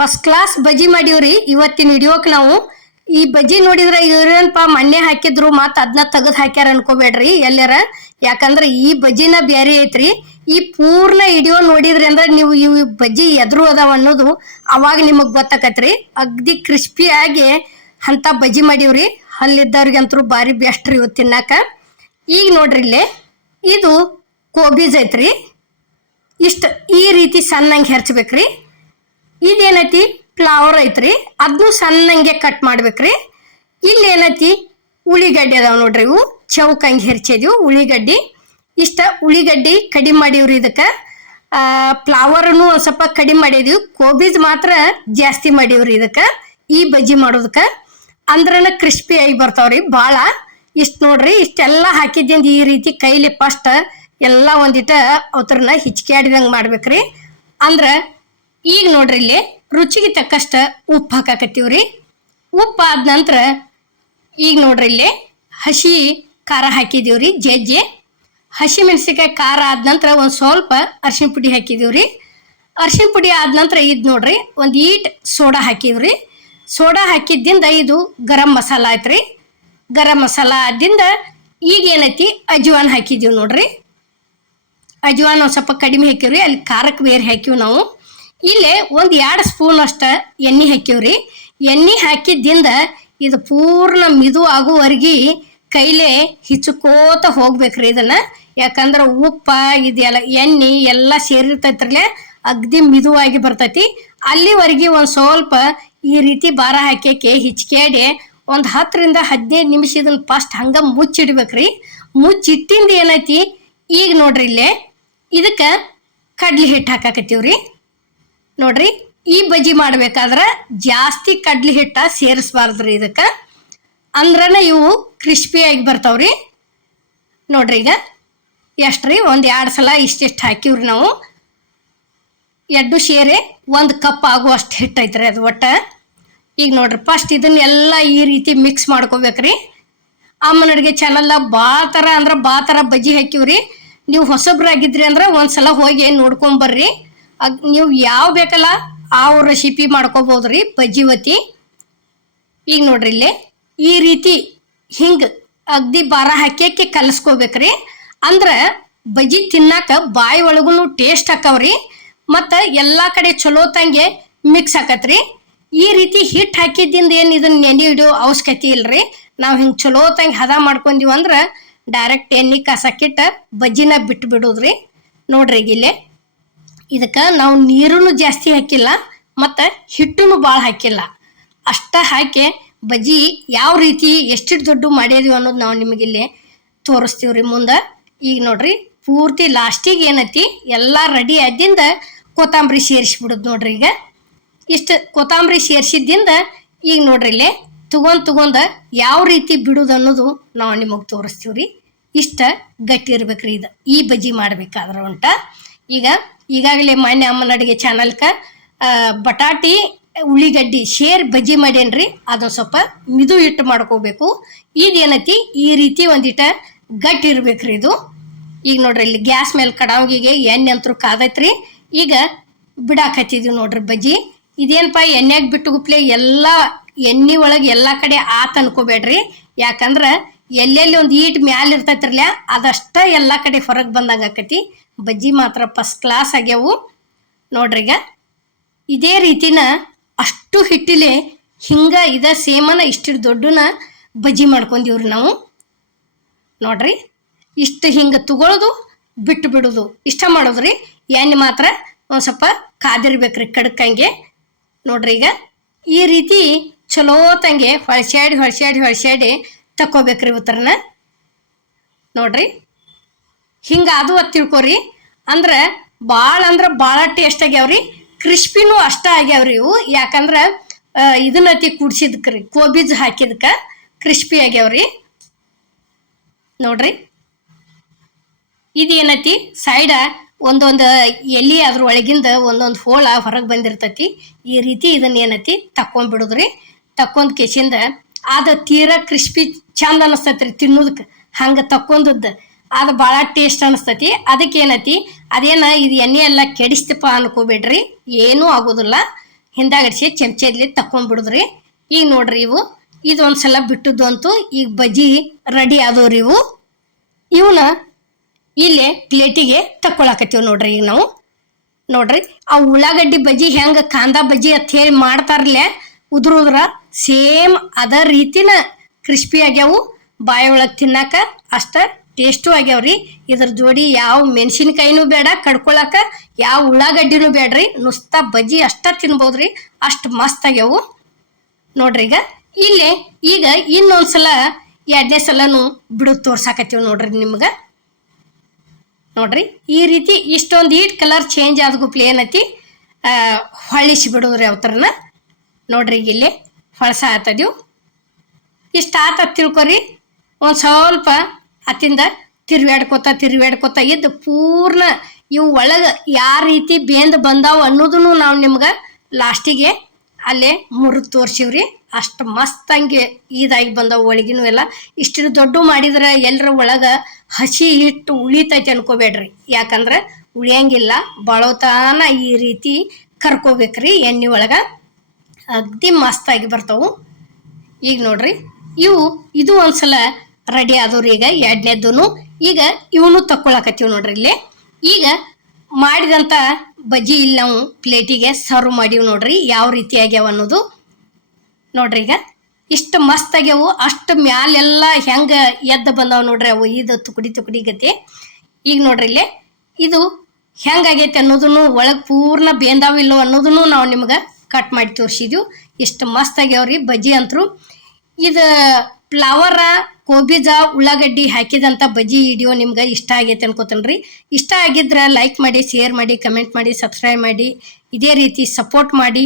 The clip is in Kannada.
ಫಸ್ಟ್ ಕ್ಲಾಸ್ ಬಜ್ಜಿ ಮಾಡೀವ್ರಿ ಇವತ್ತಿನ ವಿಡಿಯೋಕ್ ನಾವು. ಈ ಬಜ್ಜಿ ನೋಡಿದ್ರೆ ಇವ್ರೇನಪ್ಪ ಮಣ್ಣೆ ಹಾಕಿದ್ರು ಮತ್ತ ಅದನ್ನ ತೆಗೆದು ಹಾಕ್ಯಾರ ಅನ್ಕೋಬೇಡ್ರಿ ಎಲ್ಲಾರ. ಯಾಕಂದ್ರೆ ಈ ಬಜ್ಜಿನ ಬ್ಯಾರೆ ಐತ್ರಿ. ಈ ಪೂರ್ಣ ವಿಡಿಯೋ ನೋಡಿದ್ರಿ ಅಂದ್ರೆ ನೀವು ಇವ್ ಬಜ್ಜಿ ಎದ್ರು ಅದಾವ ಅನ್ನೋದು ಅವಾಗ ನಿಮಗ್ ಗೊತ್ತಾಕತ್ರಿ. ಅಗ್ದಿ ಕ್ರಿಸ್ಪಿ ಆಗಿ ಅಂತ ಬಜ್ಜಿ ಮಾಡೀವ್ರಿ. ಹಲ್ಲಿದ್ದವ್ರಿಗಂತೂ ಭಾರಿ ಬೆಸ್ಟ್ ರೀ ಇವ್ ತಿನ್ನಾಕ. ಈಗ ನೋಡ್ರಿ ಇಲ್ಲೇ ಇದು ಕೋಬೀಸ್ ಐತ್ರಿ. ಇಷ್ಟ ಈ ರೀತಿ ಸಣ್ಣಂಗೆ ಹೆರ್ಚ್ಬೇಕ್ರಿ. ಇದೇನೈತಿ ಫ್ಲವರ್ ಐತ್ರಿ, ಅದನ್ನು ಸಣ್ಣಂಗೆ ಕಟ್ ಮಾಡ್ಬೇಕ್ರಿ. ಇಲ್ಲಿ ಏನೈತಿ ಉಳಿಗಡ್ಡಿ ಅದಾವ ನೋಡ್ರಿ, ಇವು ಚೌಕಂಗೆ ಹೆರ್ಚಿದ್ವು ಉಳಿಗಡ್ಡಿ. ಇಷ್ಟ ಉಳಿಗಡ್ಡಿ ಕಡಿಮೆ ಮಾಡೀವ್ರಿ. ಇದಕ್ಕೆ ಫ್ಲವರ್ನು ಒಂದು ಸ್ವಲ್ಪ ಕಡಿಮೆ ಮಾಡಿದ್ವಿ, ಕೋಬೀಸ್ ಮಾತ್ರ ಜಾಸ್ತಿ ಮಾಡೀವ್ರಿ ಇದಕ್ಕೆ ಈ ಬಜ್ಜಿ ಮಾಡೋದಕ್ಕೆ. ಅಂದ್ರನ ಕ್ರಿಸ್ಪಿ ಆಗಿ ಬರ್ತಾವ್ರಿ ಭಾಳ. ಇಷ್ಟು ನೋಡ್ರಿ ಇಷ್ಟೆಲ್ಲ ಹಾಕಿದ್ದಿಂದ ಈ ರೀತಿ ಕೈಲಿ ಫಸ್ಟ್ ಎಲ್ಲ ಒಂದಿಟ ಅವ್ರನ್ನ ಹಿಚ್ಕಾಡಿದಂಗೆ ಮಾಡ್ಬೇಕ್ರಿ. ಅಂದ್ರೆ ಈಗ ನೋಡ್ರಿ ಇಲ್ಲಿ ರುಚಿಗೆ ತಕ್ಕಷ್ಟ ಉಪ್ಪು ಹಾಕಾಕತ್ತೀವ್ರಿ. ಉಪ್ಪು ಆದ ನಂತರ ಈಗ ನೋಡ್ರಿ ಇಲ್ಲಿ ಹಸಿ ಖಾರ ಹಾಕಿದೀವ್ರಿ. ಜಜ್ಜಿ ಹಸಿ ಮೆಣಸಿನ್ಕಾಯಿ ಖಾರ ಆದ ನಂತರ ಒಂದು ಸ್ವಲ್ಪ ಅರ್ಶಿಣ ಪುಡಿ ಹಾಕಿದೀವ್ರಿ. ಅರ್ಶಿಣ ಪುಡಿ ಆದ ನಂತರ ಇದು ನೋಡ್ರಿ ಒಂದು ಈಟ್ ಸೋಡಾ ಹಾಕಿದ್ರಿ. ಸೋಡಾ ಹಾಕಿದ್ದಿಂದ ಇದು ಗರಂ ಮಸಾಲ ಆಯ್ತ್ರಿ. ಗರಂ ಮಸಾಲ ಆದಿಂದ ಈಗ ಏನೈತಿ ಅಜ್ವಾನ್ ಹಾಕಿದೀವಿ ನೋಡ್ರಿ. ಅಜ್ವಾನ್ ಒಂದು ಸ್ವಲ್ಪ ಕಡಿಮೆ ಹಾಕಿವ್ರಿ, ಅಲ್ಲಿ ಖಾರಕ್ಕೆ ಬೇರೆ ಹಾಕಿವಿ ನಾವು. ಇಲ್ಲೇ ಒಂದು 2 ಸ್ಪೂನ್ ಅಷ್ಟ ಎಣ್ಣೆ ಹಾಕಿವ್ರಿ. ಎಣ್ಣೆ ಹಾಕಿದ್ದಿಂದ ಇದು ಪೂರ್ಣ ಮಿದು ಆಗುವರೆಗೆ ಕೈಲೇ ಹಿಚ್ಕೋತ ಹೋಗ್ಬೇಕ್ರಿ ಇದನ್ನ. ಯಾಕಂದ್ರೆ ಉಪ್ಪ ಇದೆಲ್ಲ ಎಣ್ಣೆ ಎಲ್ಲ ಸೇರಿರ್ತೈತ್ರಲ್ಲೇ ಅಗ್ದಿ ಮಿದುವಾಗಿ ಬರ್ತೈತಿ. ಅಲ್ಲಿವರೆಗೆ ಒಂದು ಸ್ವಲ್ಪ ಈ ರೀತಿ ಭಾರ ಹಾಕ್ಯಾಕೆ ಹಿಚ್ಕ್ಯಾಡಿ ಒಂದು 10 ರಿಂದ 15 ನಿಮಿಷ ಇದನ್ನ ಫಸ್ಟ್ ಹಂಗ ಮುಚ್ಚಿಡ್ಬೇಕ್ರಿ. ಮುಚ್ಚಿಟ್ಟಿಂದ ಏನೈತಿ ಈಗ ನೋಡ್ರಿ ಇಲ್ಲೇ ಇದಕ್ಕೆ ಕಡ್ಲಿ ಹಿಟ್ಟು ಹಾಕಾಕತ್ತೀವ್ರಿ. ನೋಡ್ರಿ ಈ ಬಜ್ಜಿ ಮಾಡ್ಬೇಕಾದ್ರೆ ಜಾಸ್ತಿ ಕಡ್ಲಿ ಹಿಟ್ಟ ಸೇರಿಸ್ಬಾರ್ದ್ರಿ ಇದಕ್ಕೆ, ಅಂದ್ರನ ಇವು ಕ್ರಿಸ್ಪಿಯಾಗಿ ಬರ್ತಾವ್ರಿ. ನೋಡ್ರಿ ಈಗ ಎಷ್ಟ್ರಿ ಒಂದು 2 ಸಲ ಇಷ್ಟಿಷ್ಟು ಹಾಕಿವ್ರಿ ನಾವು. 2 ಸೇರೆ 1 ಕಪ್ ಆಗುವಷ್ಟು ಹಿಟ್ಟು ಐತ್ರಿ ಅದು ಒಟ್ಟ. ಈಗ ನೋಡ್ರಿ ಫಸ್ಟ್ ಇದನ್ನೆಲ್ಲ ಈ ರೀತಿ ಮಿಕ್ಸ್ ಮಾಡ್ಕೋಬೇಕ್ರಿ. ಅಮ್ಮನ ಅಡುಗೆ ಚಾನಲ್ದಾಗ ಭಾಳ ಥರ ಬಜ್ಜಿ ಹಾಕಿವ್ರಿ. ನೀವು ಹೊಸಬ್ರಾಗಿದ್ರಿ ಅಂದ್ರೆ ಒಂದ್ಸಲ ಹೋಗಿ ನೋಡ್ಕೊಂಬರ್ರಿ. ನೀವು ಯಾವ ಬೇಕಲ್ಲ ಆ ರೆಸಿಪಿ ಮಾಡ್ಕೋಬೋದ್ರಿ ಬಜ್ಜಿ ವತಿ. ಈಗ ನೋಡ್ರಿ ಇಲ್ಲಿ ಈ ರೀತಿ ಹಿಂಗೆ ಅಗ್ದಿ ಭಾರ ಹಾಕ್ಯಾಕೆ ಕಲಸ್ಕೋಬೇಕ್ರಿ. ಅಂದ್ರೆ ಬಜ್ಜಿ ತಿನ್ನಾಕ ಬಾಯಿ ಒಳಗೂ ಟೇಸ್ಟ್ ಹಾಕವ್ರಿ, ಮತ್ತು ಎಲ್ಲ ಕಡೆ ಚಲೋ ತಂಗೆ ಮಿಕ್ಸ್ ಆಕತ್ರಿ. ಈ ರೀತಿ ಹಿಟ್ಟು ಹಾಕಿದ್ದಿಂದ ಏನು ಇದನ್ನ ನೆನೆ ಹಿಡಿಯೋ ಅವಶ್ಯಕತೆ ಇಲ್ರಿ. ನಾವು ಹಿಂಗೆ ಚಲೋ ತಂಗೆ ಹದ ಮಾಡ್ಕೊಂಡೀವಿ ಅಂದ್ರೆ ಡೈರೆಕ್ಟ್ ಎಣ್ಣೆ ಕಾಸಕ್ಕಿಟ್ಟು ಬಜ್ಜಿನ ಬಿಟ್ಟು ಬಿಡೋದ್ರಿ. ನೋಡ್ರಿ ಈಗ ಇಲ್ಲೇ ಇದಕ್ಕೆ ನಾವು ನೀರನ್ನು ಜಾಸ್ತಿ ಹಾಕಿಲ್ಲ ಮತ್ತು ಹಿಟ್ಟನ್ನು ಭಾಳ ಹಾಕಿಲ್ಲ, ಅಷ್ಟ ಹಾಕಿ ಬಜ್ಜಿ ಯಾವ ರೀತಿ ಎಷ್ಟಿಟ್ಟು ದೊಡ್ಡ ಮಾಡಿದ್ವಿ ಅನ್ನೋದು ನಾವು ನಿಮಗಿಲ್ಲಿ ತೋರಿಸ್ತೀವ್ರಿ ಮುಂದೆ. ಈಗ ನೋಡ್ರಿ ಪೂರ್ತಿ ಲಾಸ್ಟಿಗೆ ಏನೈತಿ ಎಲ್ಲ ರೆಡಿ ಆದಿಂದ ಕೊತ್ತಂಬರಿ ಸೇರಿಸ್ಬಿಡೋದು ನೋಡ್ರಿ. ಈಗ ಇಷ್ಟು ಕೊತ್ತಂಬರಿ ಸೇರಿಸಿದ್ದಿಂದ ಈಗ ನೋಡ್ರಿ ಇಲ್ಲೇ ತಗೊಂಡ ಯಾವ ರೀತಿ ಬಿಡೋದು ಅನ್ನೋದು ನಾವು ನಿಮಗೆ ತೋರಿಸ್ತೀವ್ರಿ. ಇಷ್ಟ ಗಟ್ಟಿ ಇರ್ಬೇಕ್ರಿ ಇದು ಈ ಬಜ್ಜಿ ಮಾಡ್ಬೇಕಾದ್ರೆ ಉಂಟ. ಈಗ ಈಗಾಗಲೇ ಮಾನ್ಯ ಅಮ್ಮನ ಅಡುಗೆ ಚಾನಲ್ಕ ಬಟಾಟಿ ಉಳ್ಳಿಗಡ್ಡಿ ಶೇರ್ ಬಜ್ಜಿ ಮಾಡೇನ್ರಿ. ಅದೊಂದು ಸ್ವಲ್ಪ ಮಿದು ಹಿಟ್ಟು ಮಾಡ್ಕೋಬೇಕು. ಇದೇನೈತಿ ಈ ರೀತಿ ಒಂದಿಟ ಗಟ್ಟಿ ಇರ್ಬೇಕ್ರಿ ಇದು. ಈಗ ನೋಡ್ರಿ ಇಲ್ಲಿ ಗ್ಯಾಸ್ ಮೇಲೆ ಕಡಾವಿಗೆ ಎಣ್ಣೆ ಅಂತೂ ಕಾದೈತ್ರಿ. ಈಗ ಬಿಡಾಕತ್ತಿದೀವಿ ನೋಡ್ರಿ ಬಜ್ಜಿ. ಇದೇನಪ್ಪ ಎಣ್ಣೆಗೆ ಬಿಟ್ಟು ಗುಪ್ಲೆ ಎಲ್ಲ ಎಣ್ಣೆ ಒಳಗೆ ಎಲ್ಲ ಕಡೆ ಆತ ಅನ್ಕೋಬೇಡ್ರಿ. ಯಾಕಂದ್ರೆ ಎಲ್ಲೆಲ್ಲಿ ಒಂದು ಈಟ್ ಮ್ಯಾಲ ಇರ್ತೈತ್ರಲ್ಲ ಅದಷ್ಟ ಎಲ್ಲ ಕಡೆ ಹೊರಗೆ ಬಂದಂಗೆ ಆಕತಿ. ಬಜ್ಜಿ ಮಾತ್ರ ಫಸ್ಟ್ ಕ್ಲಾಸ್ ಆಗ್ಯಾವು ನೋಡ್ರಿ. ಈಗ ಇದೇ ರೀತಿನ ಅಷ್ಟು ಹಿಟ್ಟಿಲೆ ಹಿಂಗ ಇದ ಸೇಮನ ಇಷ್ಟಿಟ್ಟು ದೊಡ್ಡನ ಬಜ್ಜಿ ಮಾಡ್ಕೊಂಡಿವ್ರಿ ನಾವು. ನೋಡ್ರಿ ಇಷ್ಟು ಹಿಂಗೆ ತಗೊಳ್ಳೋದು ಬಿಟ್ಟು ಬಿಡೋದು ಇಷ್ಟ ಮಾಡೋದ್ರಿ. ಎಣ್ಣೆ ಮಾತ್ರ ಒಂದು ಸ್ವಲ್ಪ ಕಾದಿರ್ಬೇಕ್ರಿ ಕಡ್ಕಂಗೆ. ನೋಡ್ರಿ ಈಗ ಈ ರೀತಿ ಚಲೋ ತಂಗೆ ಹೊಳ್ಸ್ಯಾಡಿ ತಕ್ಕೋಬೇಕ್ರಿ ಉತ್ತರನ. ನೋಡ್ರಿ ಹಿಂಗೆ ಅದು ತಿಳ್ಕೊರಿ. ಅಂದ್ರೆ ಭಾಳ ಟೇಸ್ಟ್ ಆಗ್ಯಾವ್ರಿ, ಕ್ರಿಸ್ಪಿನೂ ಅಷ್ಟ ಆಗ್ಯಾವ್ರಿ ಇವು. ಯಾಕಂದ್ರೆ ಇದನ್ನತಿ ಕುಡ್ಸಿದ್ಕ್ರಿ ಕೋಬೀಜ್ ಹಾಕಿದ್ಕ ಕ್ರಿಸ್ಪಿ ಆಗ್ಯಾವ್ರಿ. ನೋಡ್ರಿ ಇದೇನತಿ ಸೈಡ ಒಂದೊಂದು ಎಲೆ ಅದ್ರ ಒಳಗಿಂದ ಒಂದೊಂದು ಹೋಳ ಹೊರಗೆ ಬಂದಿರ್ತೈತಿ. ಈ ರೀತಿ ಇದನ್ನ ಏನೈತಿ ತಕ್ಕೊಂಡ್ಬಿಡುದ್ರಿ. ತಕ್ಕೊಂಡ್ ಕೆಸಿಂದ ಅದು ತೀರಾ ಕ್ರಿಸ್ಪಿ ಚಂದ ಅನಿಸ್ತೈತ್ರಿ ತಿನ್ನೋದಕ್ಕೆ. ಹಂಗೆ ತಕ್ಕೊಂಡದ್ದು ಅದು ಭಾಳ ಟೇಸ್ಟ್ ಅನಿಸ್ತೈತಿ. ಅದಕ್ಕೆ ಏನೈತಿ ಅದೇನ ಇದು ಎಣ್ಣೆ ಎಲ್ಲ ಕೆಡಿಸ್ತಪ್ಪ ಅನ್ಕೋಬೇಡ್ರಿ, ಏನೂ ಆಗೋದಿಲ್ಲ. ಹಿಂದಾಗಡಿಸಿ ಚಮಚೆಯಲ್ಲಿ ತಕೊಂಡ್ಬಿಡುದ್ರಿ. ಈಗ ನೋಡ್ರಿ ಇದು ಒಂದ್ಸಲ ಬಿಟ್ಟದ್ದು ಅಂತೂ ಈಗ ಬಜ್ಜಿ ರೆಡಿ ಆದವ್ರಿ ಇವನ್ನ ಇಲ್ಲೇ ಪ್ಲೇಟಿಗೆ ತಕ್ಕೊಳಕತ್ತೀವಿ ನೋಡ್ರಿ. ಈಗ ನಾವು ನೋಡ್ರಿ ಆ ಉಳ್ಳಾಗಡ್ಡಿ ಬಜ್ಜಿ ಹೆಂಗೆ ಕಾಂದಾ ಬಜ್ಜಿ ಅಂತ ಹೇಳಿ ಮಾಡ್ತಾರಲ್ಲೇ ಉದುರುದ್ರ ಸೇಮ್ ಅದ ರೀತಿನ ಕ್ರಿಸ್ಪಿ ಆಗ್ಯಾವು, ಬಾಯಿ ಒಳಗೆ ತಿನ್ನಾಕ ಅಷ್ಟ ಟೇಸ್ಟು ಆಗ್ಯಾವ್ರಿ. ಇದ್ರ ಜೋಡಿ ಯಾವ ಮೆಣಸಿನ್ಕಾಯಿನೂ ಬೇಡ ಕಡ್ಕೊಳಕ, ಯಾವ ಉಳ್ಳಾಗಡ್ಡಿನೂ ಬೇಡ್ರಿ, ನುಸ್ತಾ ಬಜ್ಜಿ ಅಷ್ಟ ತಿನ್ಬೋದ್ರಿ, ಅಷ್ಟು ಮಸ್ತ್ ಆಗ್ಯಾವು ನೋಡ್ರಿ. ಈಗ ಇನ್ನೊಂದ್ಸಲ ಎರಡನೇ ಸಲನು ಬಿಡುದು ತೋರ್ಸಾಕತ್ತೀವಿ ನೋಡ್ರಿ ನಿಮ್ಗೆ. ನೋಡ್ರಿ ಈ ರೀತಿ ಇಷ್ಟೊಂದು ಈಟ್ ಕಲರ್ ಚೇಂಜ್ ಆದಗುಪ್ಲೆ ಏನೈತಿ ಹೊಳಿಸಿ ಬಿಡೋದ್ರಿ ಅವತ್ರನ. ನೋಡ್ರಿ ಈಗ ಇಲ್ಲಿ ಹೊಳಸ ಆತದೀವು. ಇಷ್ಟು ಆತ ತಿಳ್ಕೊರಿ. ಒಂದು ಸ್ವಲ್ಪ ಅತ್ತಿಂದ ತಿರ್ವ್ಯಾಡ್ಕೋತ ಇದ್ದು ಪೂರ್ಣ ಇವು ಒಳಗೆ ಯಾವ ರೀತಿ ಬೇಂದು ಬಂದಾವು ಅನ್ನೋದನ್ನು ನಾವು ನಿಮ್ಗೆ ಲಾಸ್ಟಿಗೆ ಅಲ್ಲೇ ಮುರಿದು ತೋರ್ಸಿವ್ರಿ. ಅಷ್ಟು ಮಸ್ತಂಗೆ ಇದಾಗಿ ಬಂದವು ಒಳಗಿನೂ ಎಲ್ಲ. ಇಷ್ಟು ದೊಡ್ಡ ಮಾಡಿದ್ರೆ ಎಲ್ಲರ ಒಳಗೆ ಹಸಿ ಹಿಟ್ಟು ಉಳಿತೈತೆ ಅನ್ಕೋಬೇಡ್ರಿ, ಯಾಕಂದ್ರೆ ಉಳಿಯಂಗಿಲ್ಲ, ಬಳೋತಾನ ಈ ರೀತಿ ಕರ್ಕೋಬೇಕ್ರಿ ಎಣ್ಣೆ ಒಳಗೆ, ಅಗ್ದಿ ಮಸ್ತಾಗಿ ಬರ್ತಾವು. ಈಗ ನೋಡ್ರಿ ಇದು ಒಂದ್ಸಲ ರೆಡಿ ಆದವ್ರಿ. ಈಗ ಎರಡನೇದ್ದು ಈಗ ಇವನು ತಕ್ಕೊಳಕತ್ತೀವಿ ನೋಡ್ರಿ. ಇಲ್ಲಿ ಈಗ ಮಾಡಿದಂಥ ಬಜ್ಜಿ ಇಲ್ಲಿ ನಾವು ಪ್ಲೇಟಿಗೆ ಸರ್ವ್ ಮಾಡೀವಿ ನೋಡ್ರಿ, ಯಾವ ರೀತಿ ಆಗ್ಯಾವ ಅನ್ನೋದು ನೋಡ್ರಿ. ಈಗ ಇಷ್ಟು ಮಸ್ತ್ ಆಗ್ಯಾವು, ಅಷ್ಟು ಮ್ಯಾಲೆಲ್ಲ ಹೆಂಗೆ ಎದ್ದು ಬಂದಾವ ನೋಡ್ರಿ ಅವು, ಇದು ತುಕಡಿ ಗತಿ. ಈಗ ನೋಡ್ರಿ ಇಲ್ಲಿ ಇದು ಹೆಂಗಾಗೈತೆ ಅನ್ನೋದನ್ನು, ಒಳಗೆ ಪೂರ್ಣ ಬೇಂದಾವಿಲ್ಲೋ ಅನ್ನೋದನ್ನು ನಾವು ನಿಮ್ಗೆ ಕಟ್ ಮಾಡಿ ತೋರಿಸಿದ್ವಿ. ಇಷ್ಟು ಮಸ್ತ್ ಆಗ್ಯಾವ್ರಿ ಬಜ್ಜಿ ಅಂತರೂ. ಇದು ಫ್ಲವರ ಕೋಬಿಜ ಉಳ್ಳಾಗಡ್ಡಿ ಹಾಕಿದಂಥ ಬಜ್ಜಿ ವಿಡಿಯೋ ನಿಮ್ಗೆ ಇಷ್ಟ ಆಗೈತೆ ಅನ್ಕೋತೇನ್ರಿ. ಇಷ್ಟ ಆಗಿದ್ರೆ ಲೈಕ್ ಮಾಡಿ, ಶೇರ್ ಮಾಡಿ, ಕಮೆಂಟ್ ಮಾಡಿ, ಸಬ್ಸ್ಕ್ರೈಬ್ ಮಾಡಿ, ಇದೇ ರೀತಿ ಸಪೋರ್ಟ್ ಮಾಡಿ.